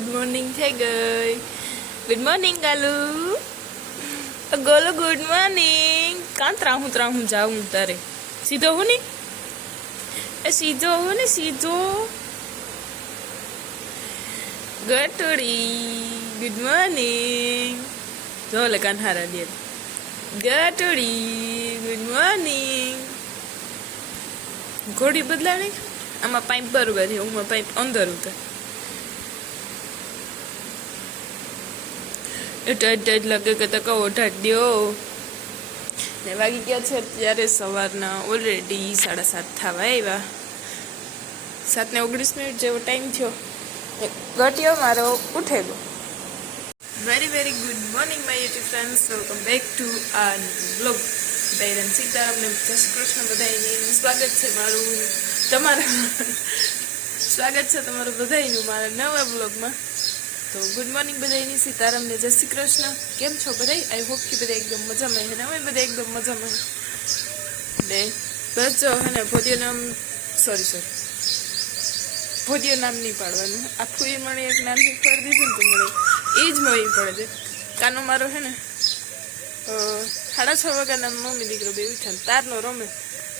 Good morning થઈ ગઈ. Good morning ગાલુ. ગોલો ગુડ મોર્નિંગ. કાં ત્રાહું જાઉં તારે સીધો હું ની સીધો હું ને સીધો ગટડી. Good morning. જો લે કાન્હારા દે ગટડી. Good morning. ઘોડી બદલાણી. આમાં પાઇપ બરોબર છે, હું પાઇપ અંદર ઉતર એટલે લાગે કે તકો ઓઢાડ દો ને. વાગી ગયા છે અત્યારે સવારના ઓલરેડી 7:30 થવા આવ્યા. 7:19 જેવો ટાઈમ થયો. ગટિયો મારો ઉઠેલો. Very good morning my YouTube friends. Welcome back to our blog. બધાને સીતારામને જય શ્રી કૃષ્ણ. બધાને સ્વાગત છે મારું બધાનું મારા નવા બ્લોગમાં. તો ગુડ મોર્નિંગ બધાની. સીતારામને જય શ્રી કૃષ્ણ. કેમ છો બધા? આઈ હોપ કે બધા એકદમ મજામાં હે ને અમે બધા એકદમ મજામાં ને. બસ જો હે ને ભોડિયો નામ નહીં પાડવાનું. આખું એ મને એક નામ પાડી દીધું ને તો મને એ જ મળી પડે છે. કાનો મારો હે ને 6:30 વાગ્યાના મમ્મી દીકરો બે ઉઠ્યા ને તારનો રમે.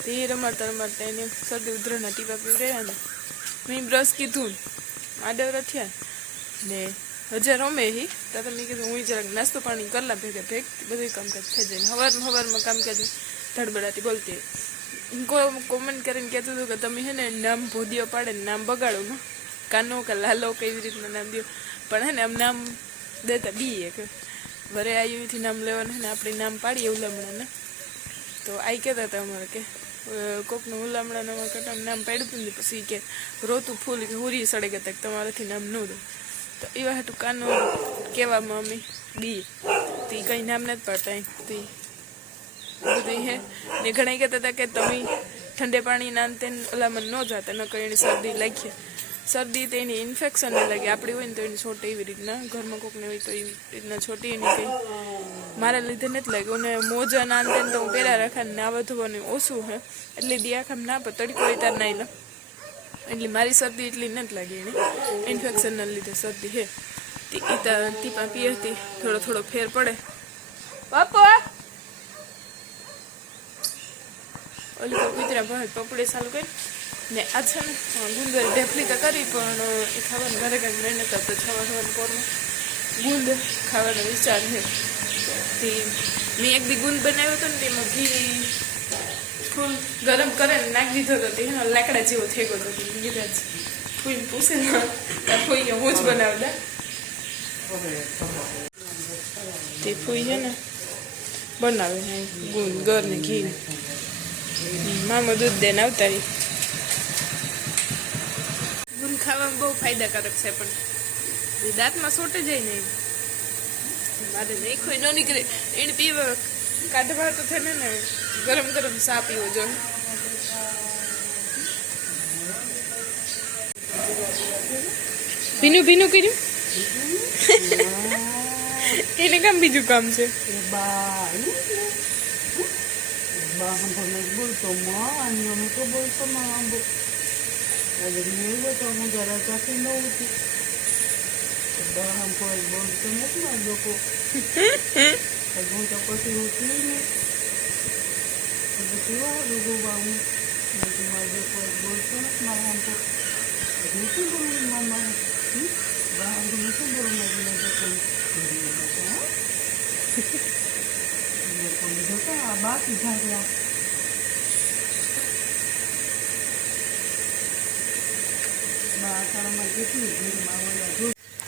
તે રમાડતા એને શરદી ઉધરસના ટીપા પીવડાવ્યા ને મેં બ્રશ કીધું આડવરા થયા ને હજાર રમે હી. તો મેં કીધું હું જરાક નાસ્તો પાણી કરલા ભેગા બધું કામકાજ થઈ જાય. સવારમાં કામકાજ ધડબડાતી બોલતી. કોમેન્ટ કરીને કહેતું હતું કે તમે હે ને નામ ભોદિયો પાડે ને નામ બગાડો ને. કાનો કે લાલો કેવી રીતના નામ દો, પણ હે ને આમ નામ દેતા બીએ કે વરે આયુથી નામ લેવાનું ને આપણે નામ પાડીએ ઉલામણાને. તો આઈ કહેતા હતા અમારે કે કોકનું ઉલામણાને કટામ નામ પાડ્યું હતું ને પછી કે રોતું ફૂલ કે હુરી સડે ગયા તમારાથી નામ ન દો. તો એવા હાટું કાનો કહેવામાં અમે બીએ તે કંઈ નામ નથી પાડતા. તે બધું હે ને ઘણા કહેતા હતા કે તમે ઠંડે પાણીના અંતે ઓલામાં ન જાતા ન કરી એની શરદી લાગીએ. શરદી તો એની ઇન્ફેક્શન ન લાગે. આપણી હોય ને તો એની છોટે એવી રીતના ઘરમાં કોકને હોય તો એવી રીતના છોટી એની કંઈ મારા લીધે નથી લાગ્યું. અને મોજાના અંતે તો હું પહેલાં રાખા ના વધવાનું ઓછું હે એટલે દિયાખામ ના પર તડકો હોય તાર નાઈ લો એટલે મારી શરદી એટલી નથી લાગી. એને ઇન્ફેક્શનના લીધે શરદી હે. ટીપા પીએ હતી થોડો ફેર પડે. બાપા ઓલી કુતરા ભાઈ પપડે ચાલુ કરી ને આ છે ને ગુંદર ઢેફલી તો કરી પણ એ ખાવાનું ઘરે કંઈક રહી નતા તો છવાનું પોરમાં ગુંદ ખાવાનો વિચાર છે. તે મેં એક દી ગુંદ બનાવ્યો હતો ને તેમાં ઘી ફૂલ ગરમ કરે ને નાખી દીધો હતો. તે એનો લાકડા જેવો થઈ ગયો હતો. કીધા જ ફૂઈને પૂછે ને ફૂઈ હું જ બનાવતા. તે ફૂઈ છે ને બનાવે ગુંદ ગર ને ઘી. મામા દૂધ દઈને આવતારી. ગુંદ ખાવામાં બહુ ફાયદાકારક છે પણ દાંતમાં સોટે જાય ને મારે નહીં ખોઈ ન નીકળે એને પીવા કાઢવા તો થાય ને ગરમ ચા પીવો જોઈએ. ભીનું કર્યું એને કામ બીજું કામ છે. બોલતો અમે તો બોલતો હું જરા ચાકી ન ઉઠી કોઈ બોલતો નથી ને લોકો. હું તો પછી ઉઠી નહીં કેવા બાબુ મારે કોઈ બોલતો નથી. મારા આમ તો નથી બોલું મારા નથી બોલું જોતા બાકી ધાર્યા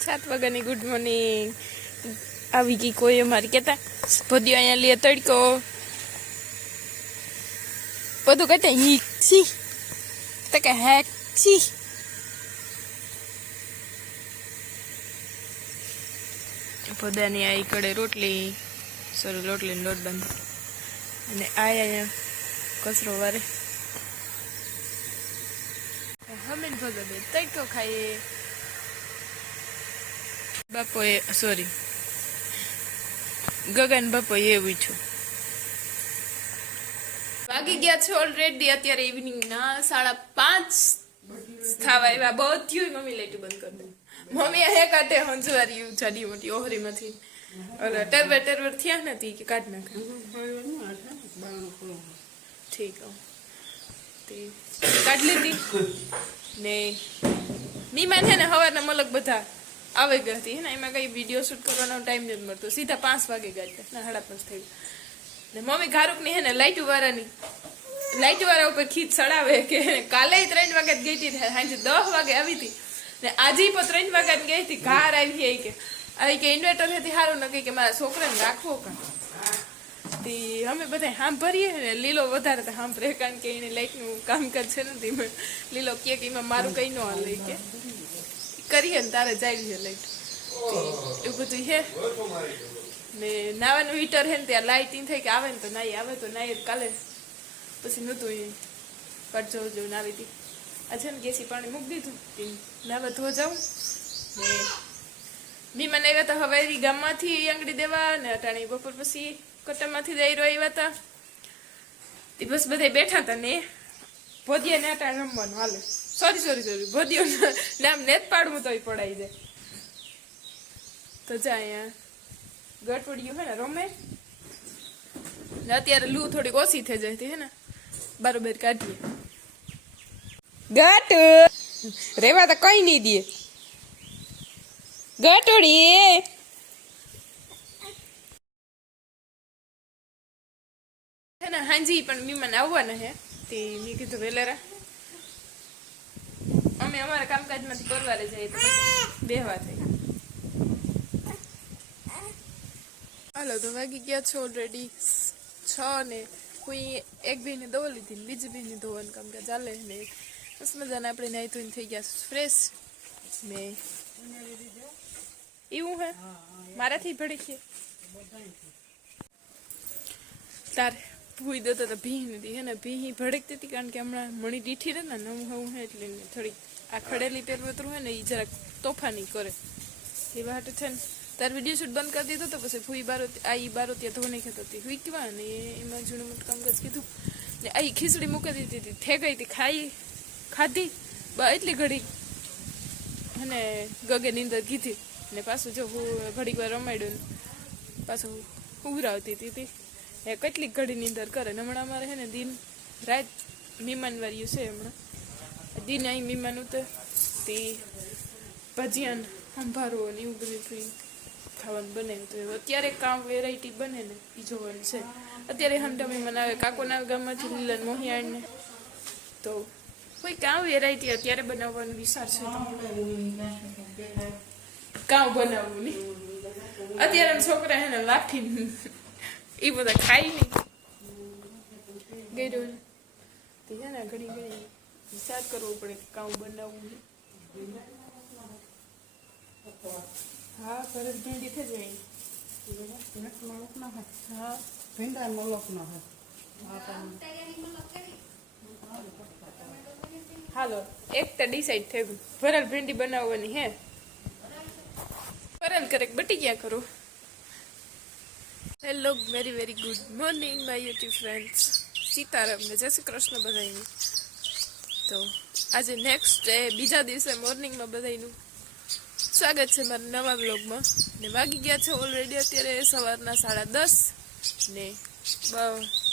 7 વાગ્યાની ગુડ મોર્નિંગ આવી ગઈ. કોઈ અમારી કહેતા ભોદિયો અહીંયા લે તડકો બધું કહેતા હીક છી તો કે હેક છી. પોદાની આ કડે રોટલી લોટલીને લોટ બાંધી અને અહીંયા કચરો વારે હમીન ભગત તડકો ખાઈએ. બાપોએ ગગન બાપોએ એવું છું. વાગી ગયા છે ઓલરેડી અત્યારે ઇવનિંગના 5:30 થવા આવ્યા. બધું મમ્મી લાઈટ બંધ કરી દે. મમ્મી હે કાઢે હંજવારી જાડી મોટી ઓહરીમાંથી ઓલા ટરબર થયા નથી કે કાઢ નાખે ઠીક તે કાઢ લીધી ને મીમાન છે ને સવારના મલક બધા આવે ગઈ હતી હે ને એમાં કઈ વિડીયો શૂટ કરવાનો ટાઈમ નથી મળતો સીધા 5 વાગે ગાડતા ના 5:30 થઈ ને મમ્મી ઘારુકની હે ને લાઈટ વાળા ઉપર ખીચ ચડાવે કે કાલે 3 વાગે ગઈ હતી સાંજે 10 વાગે આવી હતી ને આજે પણ 3 વાગે ગઈ હતી ઘર આવી કે ઇન્વર્ટર હતી સારું ન કે મારા છોકરાને રાખવો કા અમે બધા સાંભળીએ ને લીલો વધારે તો સાંભળે કારણ કે એને લાઈટનું કામકાજ છે ને લીલો કે એમાં મારું કઈ ન હાલે કે કરીએ ને તારે જાય છે લાઈટ એવું બધું છે ને નાવાનું હીટર છે ને ત્યાં લાઇટિંગ થઈ કે આવે ને તો નાઈ આવે તો નાઈ કાલે પછી નહોતું એ પાછો જેવું નાવી હતી આ છે ને ગેસી પાણી મૂકી દીધું નાવા ધોવા જાઉં ને મહેમાન આવ્યા હતા હવારી ગામમાંથી આંગળી દેવા ને અટાણી બપોર પછી કટામાંથી જઈ આવ્યા હતા તે બસ બધા બેઠા હતા ને ભોધિયા ને અટાણે રમવાનું હાલે સોરી ભોધિયો નામ ને જ પાડવું તોય પડાઈ જાય તો જા અહીંયા ગટવડિયું હે ને રમે ને અત્યારે લૂ થોડીક ઓછી થઈ જાય હે ને બરોબર કાઢીએ ગટ રેવા તો કઈ નહીં દે ગટોડી હે ને હાંજી પણ મહેમાન આવવાના હે તે મેં કીધું વેલેરા અમે અમારા કામકાજમાંથી પરવારે જઈએ તો બેહવા થઈ હાલો તો વાગી ગયા છો ઓલરેડી 6 ને કોઈ એક બેને દવા લીધી ને બીજી બેને ધોવાનું કામકાજ ચાલે ને બસ મજાને આપણે નાઈ ધોઈને થઈ ગયા ફ્રેશ ને એવું હે મારાથી ભળી છે તારે ભૂઈ દેતો તો ભી નથી હે ને ભી ભડકતી હતી કારણ કે હમણાં મણી દીઠી રહે ને હું હે એટલે થોડીક આ ખડેલી પેરવતરું હોય ને એ જરાક તોફાની કરે એ વાટ છે ને તાર વિડીયો શૂટ બંધ કરી દીધો તો પછી ફૂઈ બારો ત્યાં ધોને ખેતો હતી હુઈ કેવા ને એમાં જૂનું મોટું કામકાજ કીધું ને આ ખીચડી મૂકી દીધી હતી થઈ ગઈ હતી ખાધી એટલી ઘડી અને ગગે નીંદર કીધી ને પાછું જો હું ઘડીક વાર રમાડ્યું ને પાછું ઉભરાવતી હતી એ કેટલીક ઘડી નીંદર કરે ને હમણાં અમારે છે ને દિન રાત મહેમાન વાળ્યું છે હમણાં દિન અહીં મહેમાન ઉતર તે ભજીયાને સંભારો ને એવું બધું ફ્રી ખાવાનું બનાવ્યું તો અત્યારે કામ વેરાયટી બને ને એ જોવાનું છે અત્યારે હમણાં મહેમાન આવે કાકોના ગામમાંથી લીલા મોહિયાળને તો કોઈ કામ વેરાયટી અત્યારે બનાવવાનું વિચાર છે કામ બનાવવું નહીં અત્યારે છોકરા હે ને લાઠી એ બધા ખાઈ નહીં ગઈ તે છે ને ઘણી વિચાર કરવો પડે કે કામ બનાવવું હા સરસ ભીંડી થઈ જાય હા ભીંડા મલક ના હોય હાલો એક તો ડિસાઈડ થઈ ગયું ભરેલ ભીંડી બનાવવાની હે ભરેલ કરે બટી ગયા કરો hello very very good morning my YouTube friends Sitaram ને જય શ્રી કૃષ્ણ બધાનું તો આજે નેક્સ્ટ ડે બીજા દિવસે મોર્નિંગમાં બધાનું સ્વાગત છે મારા નવા બ્લોગમાં ને વાગી ગયા છે ઓલરેડી અત્યારે સવારના 10:30 ને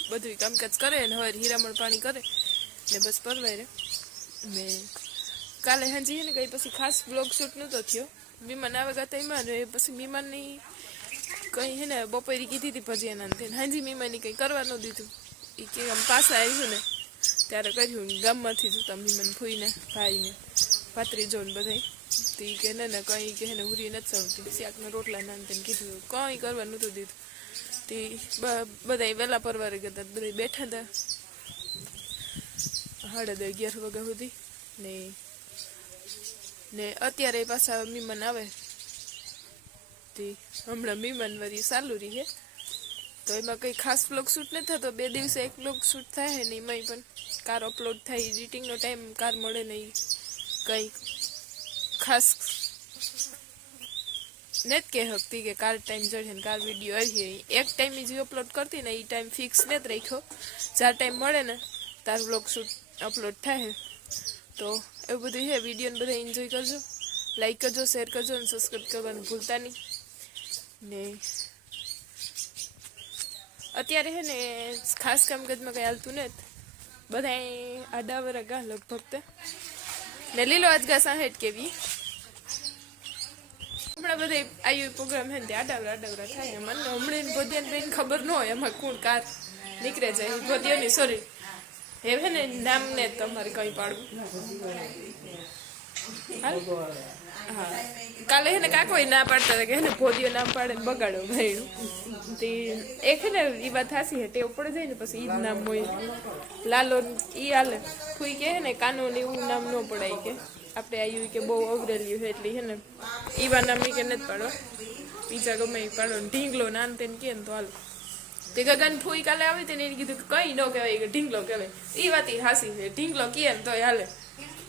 બધું કામકાજ કરે ને હવે હીરામણ પાણી કરે ને બસ પરવાય રે ને કાલે હાંજી ને કઈ પછી ખાસ બ્લોગ શૂટ નહોતો થયો મહેમાન આવે ગયા એમાં ને પછી મહેમાનની કંઈ હે ને બપોરી કીધી હતી ભજીયાના હાંજી મહેમાનની કંઈ કરવા ન દીધું એ કે આમ પાછા આવ્યું ને ત્યારે કર્યું ગામમાંથી જોતા મહેમાન ફૂઈને ભાઈને ભાત્રીજો ને બધાય તો એ કે ને કંઈ કે ને ઉરી નથી સવતી શાકના રોટલા ના તેને કીધું કંઈ કરવા નહોતું દીધું તે બધા વહેલા પરવારે ગયા બધા બેઠા હતા 11:30 વાગ્યા સુધી ને અત્યારે પાછા મહેમાન આવે તે હમણાં મહેમાન વાળી ચાલુ રહી છે તો એમાં કંઈ ખાસ બ્લોગ શૂટ નથી થતો 2 દિવસે એક બ્લોગ શૂટ થાય ને એમાંય પણ કાર અપલોડ થાય એડિટિંગનો ટાઈમ કાર મળે નહીં કંઈ ખાસ નથી કહી શકતી કે કાર ટાઈમ જશે ને કાર વિડીયો આવી એક ટાઈમ જે અપલોડ કરતી ને એ ટાઈમ ફિક્સ નથી રાખ્યો જ્યારે ટાઈમ મળે ને તાર બ્લોગ શૂટ અપલોડ થાય તો એવું બધું છે વિડીયોને બધા એન્જોય કરજો લાઈક કરજો, શેર કરજો અને સબસ્ક્રાઈબ કરવાનું ભૂલતા નહીં. ને અત્યારે હે ને ખાસ કામકાજમાં કંઈ હાલતું નથી, બધા આડાવરા ગા લગભગ ને લીલો આજ ઘા સાહેઠ કેવી હમણાં બધા આયુ પ્રોગ્રામ હે ને આડાવરા થાય. મને હમણાં ભોધિયાને બેન ખબર ન હોય એમાં કોણ કાર નીકળે જાય. ભોધિયાની સોરી હે ને નામ ને તમારે કઈ પાડવું. હા કાલે હે ને કાકો ના પાડતા હતા કે હે ને ભોધિયો નામ પાડે ને બગાડો ભાઈ તે એક હે ને એ વાત હાસી હે ટેવ પડે જાય ને પછી ઈ જ નામ હોય. લાલો ઈ હાલે ફૂઈ કે હે ને કાનો ને એવું નામ ન પડાય કે આપણે આવ્યું કે બહુ અવરેલ્યું છે એટલે હે ને ઈવા નામ કે નથી પાડવા, બીજા ગમે એ પાડો. ઢીંગલો નામ તેને કે ને તો હાલ. તે ગગન ફૂઈ કાલે આવી તેને એને કીધું કે કઈ ન કહેવાય કે ઢીંગલો કહેવાય. એ વાત હાસી છે, ઢીંગલો કહે ને તોય હાલે.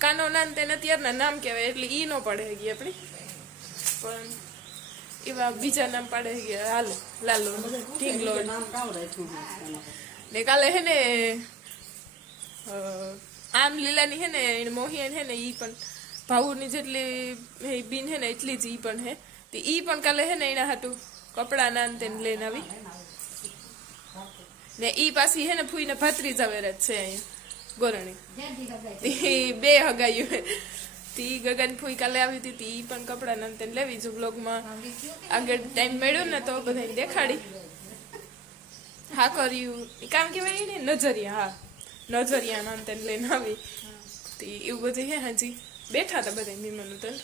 કાનો નામ તેને અત્યારના નામ કહેવાય એટલે ઈ ન પાડે ગઈ આપણી, પણ એવા બીજા નામ પાડે ગયા હાલે. લાલો ઢીંગલો ને કાલે હે ને આમ લીલાની હે ને મોહિયાન હે ને ઈ પણ ભાવુની જેટલી બીન હે ને એટલી જ ઈ પણ હે. તે ઈ પણ કાલે હે ને એના હાટું કપડા નાન તેને લઈને આવી ને ઈ પાછી હે ને ફૂઈને ભાતરી જાવેર જ છે અહીંયા ગોરણી. બે હગાયું તી ગગન ફૂઈ કાલે આવી હતી ઈ પણ કપડા નાન તેને લેવી. જો બ્લોગમાં આગળ ટાઈમ મળ્યો ને તો બધાને દેખાડી. હા કર્યું કામ કેવાય ને નજરિયા, હા નજરિયા નામ તેને લઈને આવી એવું બધું હે. હાજી બેઠા હતા બધા મહેમાનો તને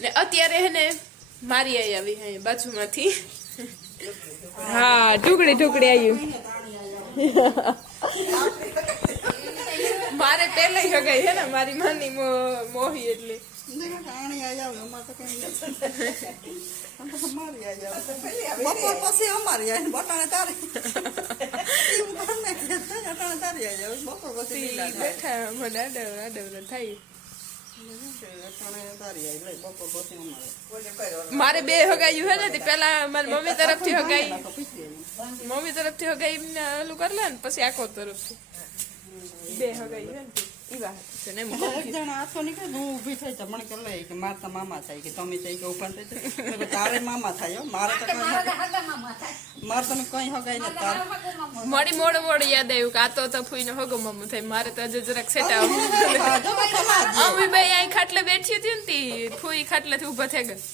ને અત્યારે હે ને મારી આવી અહીંયા બાજુમાંથી. હા ઢુકડી આવ્યું. મારે પેલા હગાઈ હે ને મારી માની મોહી એટલે બેઠા મને આડવરા થાય. મારે બે હગાયું હે ને પેલા મારી મમ્મી તરફથી હગાઈ ઓલું કરી લે ને પછી આખો તરફથી બે હગાયું હે ને મારતા મામા થાય કે તમે કે ઉભા થાય તારે મામા થાય. મારે તો મારે તમે કઈ હગાઈ ને મોડી મોડ યાદ આવ્યું કે આ તો ફૂઈને હગો મામું થાય. મારે તો હજુ જરાક સેટા અમે બે અહીં ખાટલે બેઠી હતી ને તી ફૂઈ ખાટલેથી ઉભા થઈ ગયા.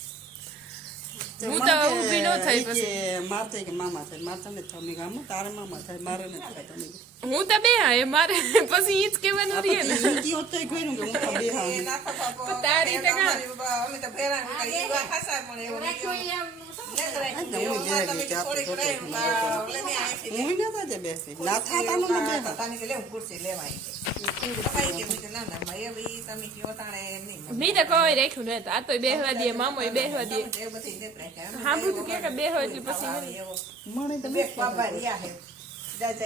હું તો ઊભી ન થઈ પછી માર થાય કે મામા થાય. મારે તમે તમે ગામ તારે મામા થાય મારે નથી થાય. તમે હું તો બે હા મારે પછી ઈ જ કહેવાનું રહીએ ને તારી તો મી તો કોઈ રાખ્યું ને આ તો બેહવા દે મામો બેહવા દે સાંભળું કે બેહવા એટલે પછી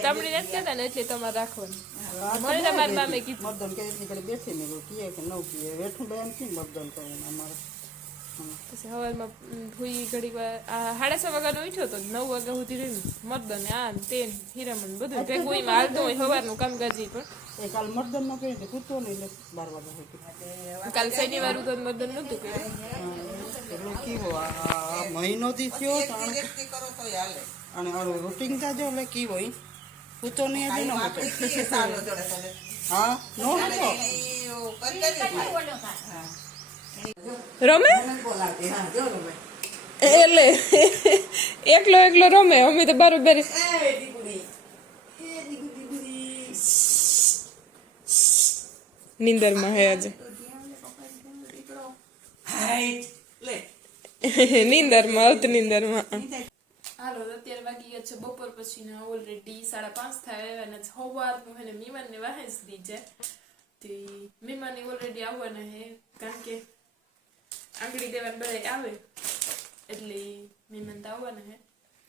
તમને નથી કહેતા ને એટલે તમારે રાખવાનું. મને તમારી મામે કીધું મતદાન કે બેઠી ને કીએ કે ન કીએ બેઠું બે એમ કેમ મતદાન કરવાનું અમારે. પછી સવારમાં ભૂઈ ઘડીક વાર 6:30 વાગ્યાનો ઉઠ્યો તો 9 વાગ્યા સુધી રહ્યું મતદાન આ તે હીરામણ બધું ભેગું એમાં હાલતું હોય સવારનું કામકાજી. પણ કાલ મતદાન ન કર્યું કૂતો નહીં 12 વાગ્યા કાલ શનિવાર તો મતદાન નતું કર્યું એટલે કેવો આ મહિનો થી થયો અને રૂટિંગ જાજો એટલે કેવો કૂતો નહીં હતી હા નો રમે એટલે એકલો રમે. અમે તો બરોબર નીંદરમાં હે આજે નીંદરમાં અર્ધ નીંદરમાં. હાલો અત્યારે વાગી ગયા છે બપોર પછીના ઓલરેડી 5:30 થાય અને સવારનું હે ને મહેમાનને વાહેસ દીજે તે મહેમાન ઓલરેડી આવવાના હે કારણ કે આંગળી દેવાને બધા આવે એટલે મહેમાન તો આવવાના હે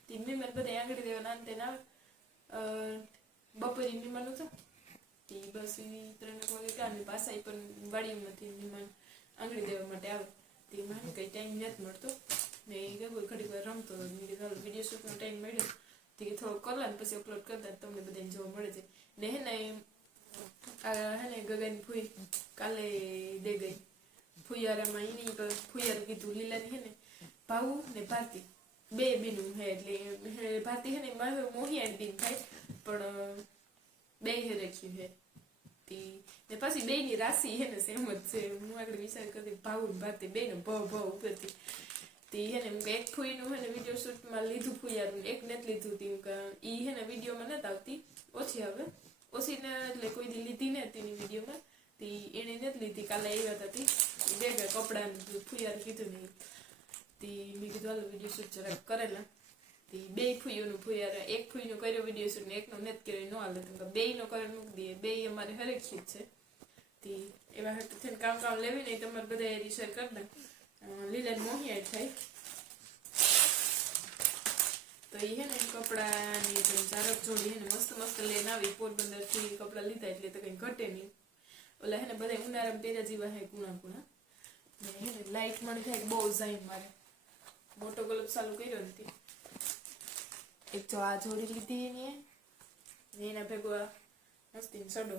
તે મહેમાન બધા આંગળી દેવાના અંતે આવે. બપોરે મહેમાન હતો તે બસ 3 વાગે કાને પાછા પણ વાડીમાંથી મહેમાન આંગળી દેવા માટે આવે તે મને કઈ ટાઈમ નથી મળતો ને ઘડી વાર રમતો વિડીયો શૂટનો ટાઈમ મળ્યો તે થોડો કલાક પછી અપલોડ કરતા તમને બધાને જોવા મળે છે. ને હે ને ગગન ફૂઈ કાલે દે ગઈ ફુયારામાં એની ફુયારું કીધું લીલાની હે ને ભાવું ને ભારતી બે બીનું હે એટલે ભારતી હે ને મોહિયાની બીન થાય પણ બે હે રાખ્યું હે ને પછી બે ની રાશિ હે ને સેમ જ છે. હું આગળ વિચાર કરતી ભાવું ભારતી બે નો ભાવ ઉપરથી તી હે ને એક ફૂઈનું હે ને વિડીયો શૂટમાં લીધું ફુયારું એક ને લીધું તી ઈ હે ને વિડીયોમાં નથી આવતી ઓછી હવે ઓછી ને એટલે કોઈ દી લીધી ને તેની વિડીયોમાં તી એને નથી લીધી કાલે આવ્યા હતા તી બે કપડા ફુયારું કીધું ને તી મેં કીધું હાલો વિડીયો શૂટ જરાક કરેલા તી બે ફૂઈઓનું ફુયારા એક ફૂઈનું કર્યો વિડીયો શૂટ ને એકનો નથી કર્યો ન હાલે તો બે નો કરે મૂકી દઈએ બે અમારે હરેક્ષિત છે તી એવા હાટુ થઈને કામ લેવી નહીં તમારે બધા એ શેર કરી દે લીલા મોહિયા થાય તો એ હે ને કપડાની ચારક જોડી હે ને મસ્ત મસ્ત લઈને આવી પોરબંદર થી કપડા લીધા એટલે તો કઈ ઘટે નહીં ઓલા હે ને બધા ઉનાળામાં પહેર્યા જેવા હે કુણા ને હે ને લાઈટ મળી થાય બહુ જાય મારે મોટો ગલપ ચાલુ કર્યો નથી એક તો આ જોડી લીધી એની ને એના ભેગો મસ્તી સડો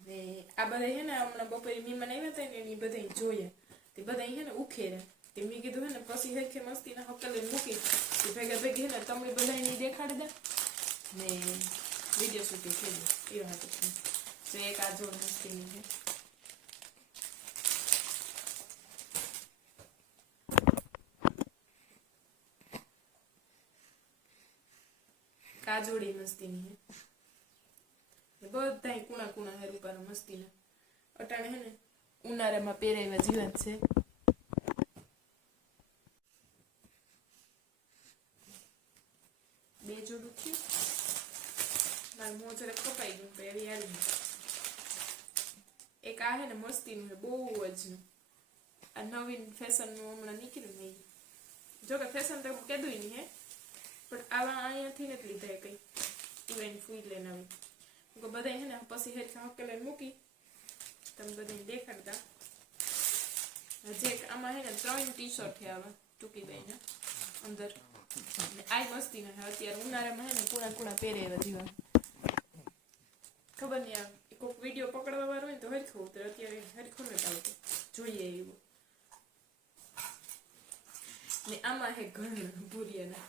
ને આ બધા હે ને હમણાં બપોરે મહેમાન આવ્યા હતા ને એની બધા જોયા તે બધા હે ને ઉખેરા તે મેં કીધું હે ને પછી હેખે મસ્તી ના હકલે મૂકી તે ભેગા ભેગી હે ને તમે બધા એની દેખાડી દે ને વિડીયો શૂટિંગ થઈ ગયું એવા હતું તો એક આ જોડ મસ્તીની છે કાજોડી મસ્તીની હે બધા કુણા હે રૂપાના મસ્તીના અટાણે હે ને ઉનાળામાં પહેરાવ્યા જીવન છે બે જોડું થયું મારું મોં જરાક કપાઈ ગયું તો એવી આવી એક આ હે ને મસ્તીનું હે બહુ જ આ નવીન ફેશનનું હમણાં નીકળ્યું નહીં જો કે ફેશન તો કીધું નહીં હે પણ આવા અહીંયાથી નથી લીધા કઈ ઇવેન્ટ ફૂઈ લઈને આવી બધા હે ને પછી હેરખા હકેલાઈને મૂકી તમે બધાને દેખાડતા હજી એક આમાં હે ને 3 ટી શર્ટ છે આવા ટૂંકી બાઈને અંદર આ મસ્તી ના અત્યારે ઉનાળામાં હે ને કુણા પહેરે એવા જીવા ખબર નહીં આ કોઈક વિડીયો પકડવા વાળો હોય ને તો હરખું ઉતરે અત્યારે હરખું નથી આવતું જોઈએ એવું ને આમાં હે ઘણા ભૂરિયાના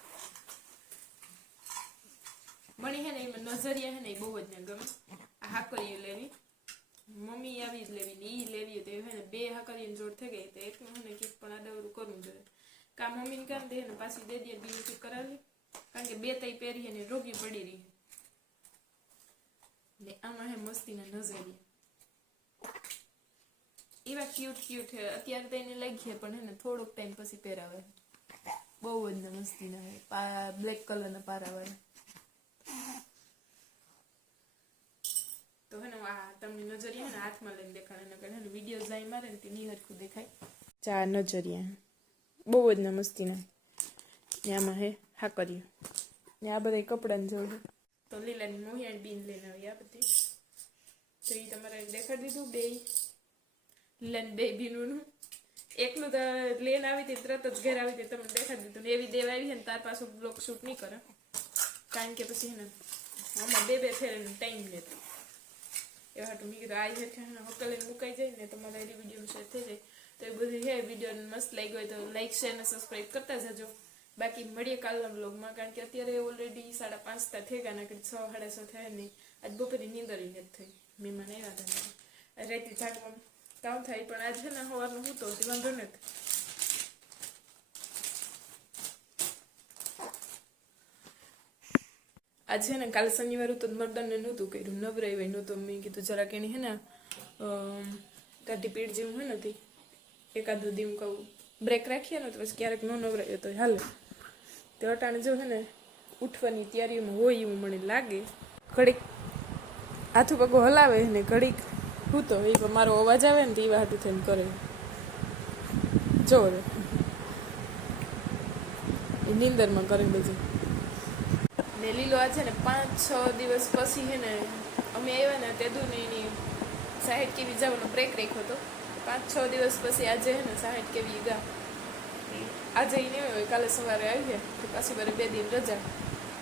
મણી હે ને એમાં નજરિયા હે ને એ બહુ જ ને ગમે આ હાકરીઓ લેવી મમ્મી આવી જ લેવી ને ઈ લેવી તો હે ને બે હાકરીની જોડ થઈ ગઈ તો એકનું હે ને કીક પણ આડાવડું કરવું જોઈએ કા મમ્મીને કામ દે ને પાછી દે દે બીજું કરાવી કારણ કે બે તઈ પહેરી ને રોગી પડી રહી ને આમાં હે મસ્તીના નજરિયા એવા ક્યુટ હે અત્યારે તો એને લઈ ગયા પણ હે ને થોડોક ટાઈમ પછી પહેરાવે બહુ જ ને મસ્તીના હે બ્લેક કલરના પારાવાળા તો હે ને આ તમને નજરિયા હે ને હાથમાં લઈને દેખાડે ને કરે ને વિડીયો જાય મારે ને તે ની હરખું દેખાય ચાર નજરિયા બહુ જ ને મસ્તીના ને આમાં હે હાકર્યું ને આ બધા કપડાને જોડે તો લીલાની મોહિયાની બીન લઈને આવી આ બધી તો એ તમારે દેખાડી દીધું બે લીલાની બે બીનું એકલું તો લઈને આવી હતી તરત જ ઘેર આવી હતી તમને દેખાડી દીધું ને એવી દેવા આવી છે ને તાર પાછું બ્લોગ શૂટ નહીં કરે કારણ કે પછી ને આમાં બે ફેર ટાઈમ લેતો એવા હાટું મેં કીધું આ હકલે મુકાઈ જાય ને તમારા એની વિડીયો શેર થઈ જાય તો એ બધી હે વિડીયો મસ્ત લાગ્યો હોય તો લાઈક શેર અને સબસ્ક્રાઈબ કરતા જજો બાકી મળીએ કાલના બ્લોગમાં કારણ કે અત્યારે ઓલરેડી 5:30 થઈ ગયા નાખી 6 સાડા 6 થયા નહીં આજ બપોરે નીંદર નથી થઈ મહેમાન આવ્યા હતા રાતે જાગવાનું કામ થાય પણ આજ છે ને સવારનું હું તો વાંધો નથી आज है ना काल शनिवार तो मर्दन ने नहोतुं कर्युं नवराई હોય નહોતો મેં કીધું જરાક એની હે ને કાઢી પીડ જેવું હોય નથી એકાદો દી કહું બ્રેક રાખીએ ને તો પછી ક્યારેક ન નવરાય તો હાલે તે અટાણે જો હે ને ઉઠવાની તૈયારીમાં હોય એવું મને લાગે ઘડીક હાથું પગો હલાવે ને ઘડીક હું તો એ મારો અવાજ આવે ને તો એવા હાટું થઈને કરે જો એ નીંદરમાં કરે બધું ને લીલો આ છે ને 5-6 દિવસ પછી હે ને અમે આવ્યા ને તેદું ને એની 60 કેવી જવાનો બ્રેક રાખ્યો હતો 5-6 દિવસ પછી આજે હે ને 60 કેવી ગા આજે એને હોય કાલે સવારે આવીએ તો પાછી વારે 2 દિન રજા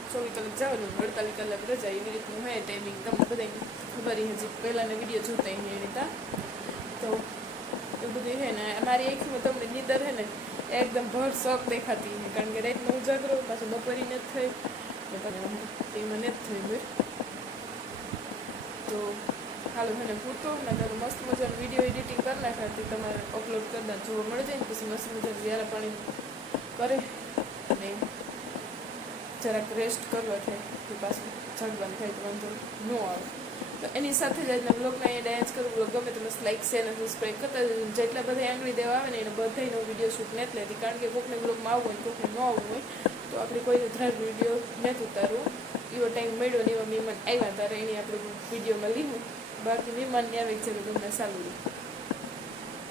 24 કલાક જવાનું 48 કલાક રજા એવી રીતનું હોય ટાઈમિંગ તમને બધાને ખબર હજી પહેલાંના વિડીયો જોતા એને તા તો એવું બધું છે ને મારી આંખમાં તમને નીંદર છે ને એકદમ ભરસક દેખાતી છે કારણ કે રાતનો ઉજાગરો પાછું બપોરી નથી થઈ ને પછી એમાં નથી થઈ હોય તો હાલો મને પૂરતો ને તારું મસ્ત મજાનું વિડીયો એડિટિંગ કરી નાખાતી તમારે અપલોડ કરતા જોવા મળી જાય ને પછી મસ્ત મજાનું વ્યારા પાણી કરે અને જરાક રેસ્ટ કરવા થાય તો પાછું જગવાનું થાય તો વાંધો ન આવે તો એની સાથે જ આજના બ્લોગમાં અહીંયા ડાન્સ કરું બ્લોગ ગમે તો મસ્ત લાઈક શેર અને સબસ્ક્રાઈબ કરતા જેટલા બધા આંગળી દેવા આવે ને એને બધાનો વિડીયો શૂટ નથી લેતી કારણ કે કોકને બ્લોગમાં આવવું હોય કોકને ન આવવું હોય તો આપણે કોઈ ઉધરાર વિડીયો નથી ઉતારવું એવો ટાઈમ મળ્યો ને એવા મહેમાન આવ્યા ત્યારે એની આપણે વિડીયોમાં લીધું બાકી મહેમાનને આવે છે તો તમને સારું